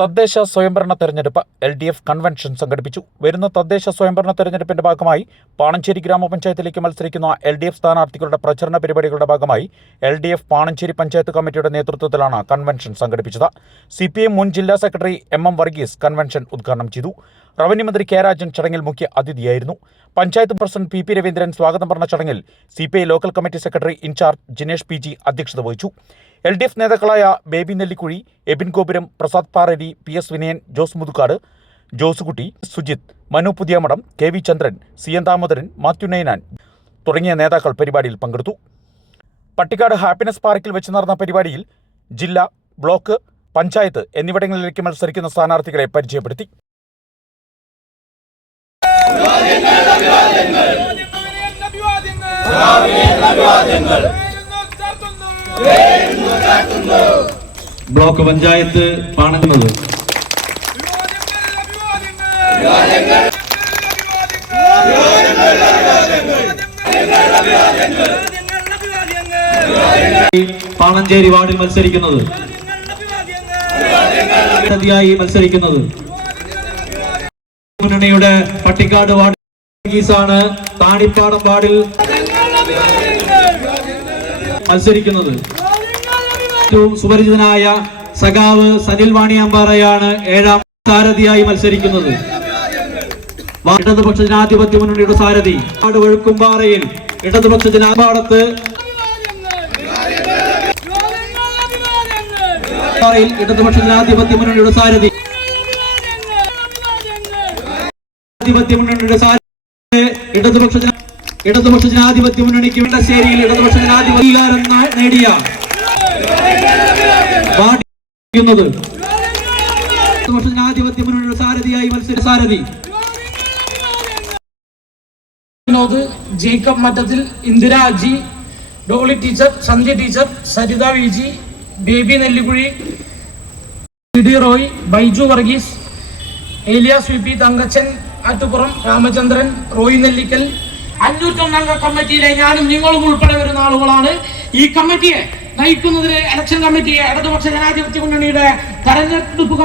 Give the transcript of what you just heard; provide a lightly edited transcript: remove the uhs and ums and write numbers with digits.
തദ്ദേശ സ്വയംഭരണ തെരഞ്ഞെടുപ്പ് LDF കൺവെൻഷൻ സംഘടിപ്പിച്ചു. വരുന്ന തദ്ദേശ സ്വയംഭരണ തെരഞ്ഞെടുപ്പിന്റെ ഭാഗമായി പാണഞ്ചേരി ഗ്രാമപഞ്ചായത്തിലേക്ക് മത്സരിക്കുന്ന LDF സ്ഥാനാർത്ഥികളുടെ പ്രചരണ പരിപാടികളുടെ ഭാഗമായി LDF പാണഞ്ചേരി പഞ്ചായത്ത് കമ്മിറ്റിയുടെ നേതൃത്വത്തിലാണ് കൺവെൻഷൻ സംഘടിപ്പിച്ചത്. CPM മുൻ ജില്ലാ സെക്രട്ടറി MM വർഗീസ് കൺവെൻഷൻ ഉദ്ഘാടനം ചെയ്തു. റവന്യൂ മന്ത്രി K രാജൻ ചടങ്ങിൽ മുഖ്യ അതിഥിയായിരുന്നു. പഞ്ചായത്ത് പ്രസിഡന്റ് PP രവീന്ദ്രൻ സ്വാഗതം പറഞ്ഞ ചടങ്ങിൽ CPI local committee secretary in charge Jinesh PG അധ്യക്ഷത വഹിച്ചു. LDF നേതാക്കളായ ബേബി നെല്ലിക്കുഴി, എബിൻ ഗോപുരം, പ്രസാദ് പാറേരി, PS വിനയൻ, ജോസ് മുതുക്കാട്, ജോസുകുട്ടി, സുജിത്, മനു പുതിയമഠം, KV ചന്ദ്രൻ, CN ദാമോദരൻ, മാത്യു നൈനാൻ തുടങ്ങിയ നേതാക്കൾ പരിപാടിയിൽ പങ്കെടുത്തു. പട്ടിക്കാട് ഹാപ്പിനെസ് പാർക്കിൽ വെച്ച് നടന്ന പരിപാടിയിൽ ജില്ല, ബ്ലോക്ക്, പഞ്ചായത്ത് എന്നിവിടങ്ങളിലേക്ക് മത്സരിക്കുന്ന സ്ഥാനാർത്ഥികളെ പരിചയപ്പെടുത്തി. ബ്ലോക്ക് പഞ്ചായത്ത് പാണുന്നത് പാണഞ്ചേരി വാർഡിൽ മത്സരിക്കുന്നത് മുന്നണിയുടെ പട്ടിക്കാട് വാർഡ് ആണ് താണിപ്പാടം വാർഡിൽ മത്സരിക്കുന്നത്. ഏറ്റവും സുപരിചിതനായ സഖാവ് സനിൽ വാണിയാമ്പാറയാണ് 7ാം സാരഥിയായി മത്സരിക്കുന്നത്. ഇടതുപക്ഷ ജനാധിപത്യ മുന്നണിയുടെ സാരഥി വഴുക്കുംപാറയിൽ ഇടതുപക്ഷ ജനാധിപത്യത്ത് ഇടതുപക്ഷ ജനാധിപത്യ മുന്നണിയുടെ സാരഥി ഇടതുപക്ഷ ജനാധിപത്യ മുന്നണിക്ക് വെണ്ടശ്ശേരിയിൽ ഇടതുപക്ഷ ജനാധിപത്യം നേടിയ ഇടതുപക്ഷ ജനാധിപത്യ മുന്നണിയുടെ സാരഥിയായി മത്സര സാരഥി Jacob Mattathil, Indira Aji, Dolly teacher, Sandhya teacher, Saritha VG, Baby Nellikkuzhi, C D Roy, Baiju Varghese, Elias VP, Thankachan Attupuram, Ramachandran, Roy Nellikkal. 501 അംഗ കമ്മിറ്റിയിലെ ഞാനും നിങ്ങളും ഉൾപ്പെടെ വരുന്ന ആളുകളാണ്. ഈ കമ്മിറ്റിയെ നയിക്കുന്നതിന് ഇലക്ഷൻ കമ്മിറ്റിയെ ഇടതുപക്ഷ ജനാധിപത്യ മുന്നണിയുടെ തെരഞ്ഞെടുപ്പ്